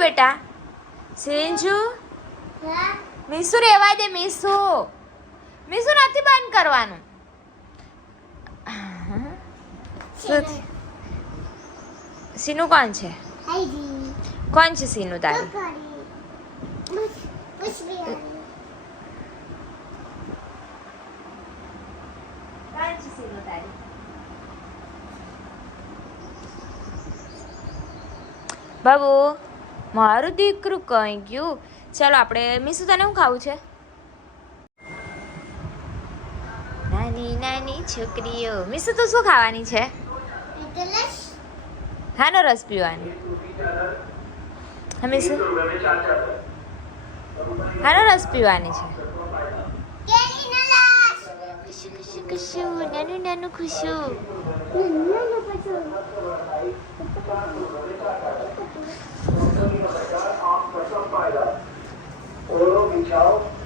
થયું બેટા? સેંજુ મીસુ રેવા દે. મીસુ નથી બંધ કરવાનું. સીનુ કોણ છે? કોણ છે સીનુ તારી? બાબુ મારું દીકરું કઈ ગયું. ચાલો આપણે મીસુ તને શું ખાવું છે? નાની નાની છોકરીઓ. મીસુ તું શું ખાવાની છે? હાનો રસ પીવાની? હા મીસુ હાનો રસ પીવાની છે? ખુશું ખુશું ખુશું નાનું નાનું ખુશું.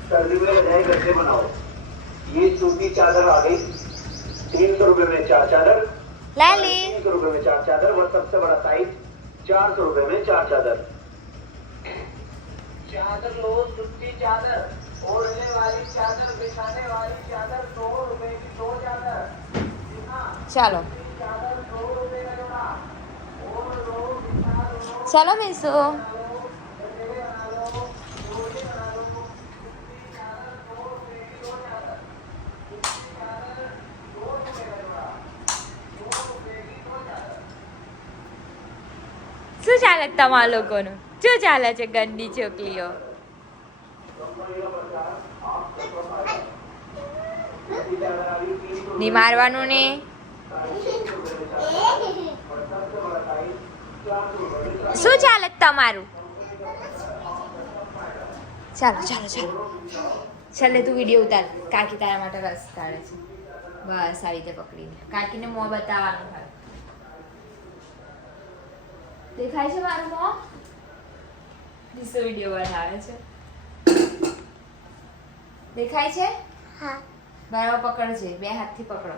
सर्दी में नए गड्ढे बनाओ. ये सूती चादर आ गई 300 रुपए में 4 चादर. लाली 300 रुपए में 4 चादर. और सबसे बड़ा साइज 400 रुपए में 4 चादर. चादर लो. सूती चादर, ओढ़ने वाली चादर, बिछाने वाली चादर 100 रुपए की 2 चादर. ચાલો चादर 100 रुपए का जोड़ा. ओढ़ लो, बिछा लो. ચાલો મીસુ. શું ચાલે તમારા લોકોનું? શું ચાલે છે ગંદી છોકરીઓ? ની મારવાનું ને. શું ચાલે તમારું? ચાલો ચાલો ચાલો છેલ્લે તું વિડીયો ઉતાર. કાકી તારા માટે રસ કાઢે છે. બસ આવી રીતે પકડીને કાકીને મોં બતાવવાનું હોય. દેખાય છે મારું મોં? દિસો વિડીયો બનાવે છે. દેખાય છે? હા. બરાબર પકડજે. 2 હાથથી પકડો.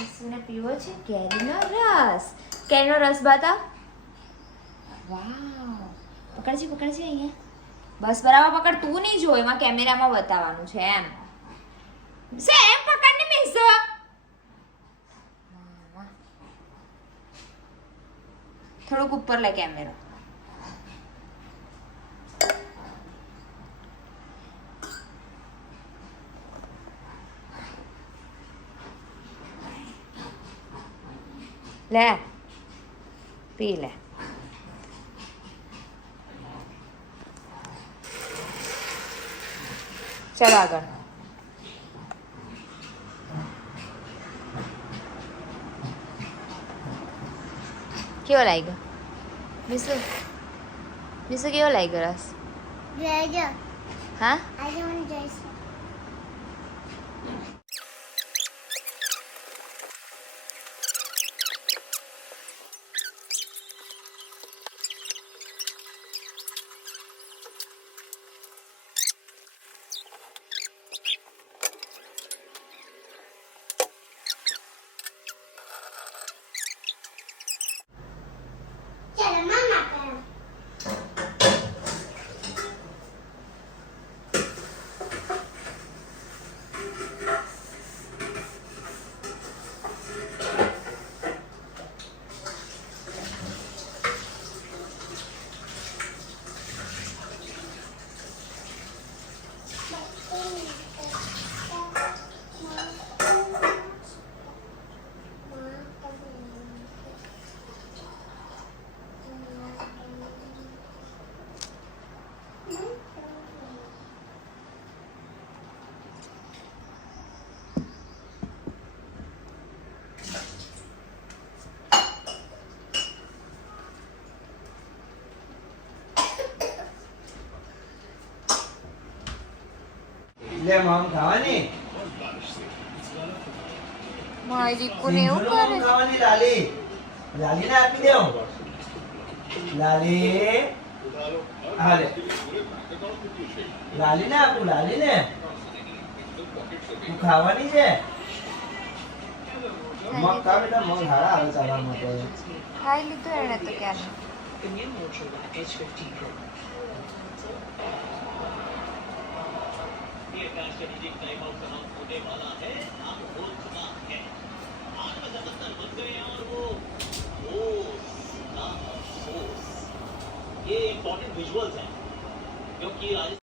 ઈસુને પીવો છે કેરીનો રસ. કેરીનો રસ બતાવ. વાવ. પકડજે અહીંયા. બસ બરાબર પકડ. તું નહીં જો, એમાં કેમેરામાં બતાવવાનું છે એમ. સેમ પકડને મીસુ. થોડુંક ઉપર લે કેમેરો. લે પી લે. ચાલો આગળ. કેવો લાગ્યો મીસુ? કેવો લાગ્યો રસ? હા લે મામ ખાવાની મારી દીકુને એવું કરે. ખાવાની લાલી લાલીને આપી દેવ. લાલી હાલે લાલીને આપું. લાલીને તું ખાવાની છે. મગ ખા બેટા મગ હારા આવે તારા માટે ખાઈ લીધું એણે તો ક્યારે. ये इम्पोर्टेंट विजुअल्स हैं क्योंकि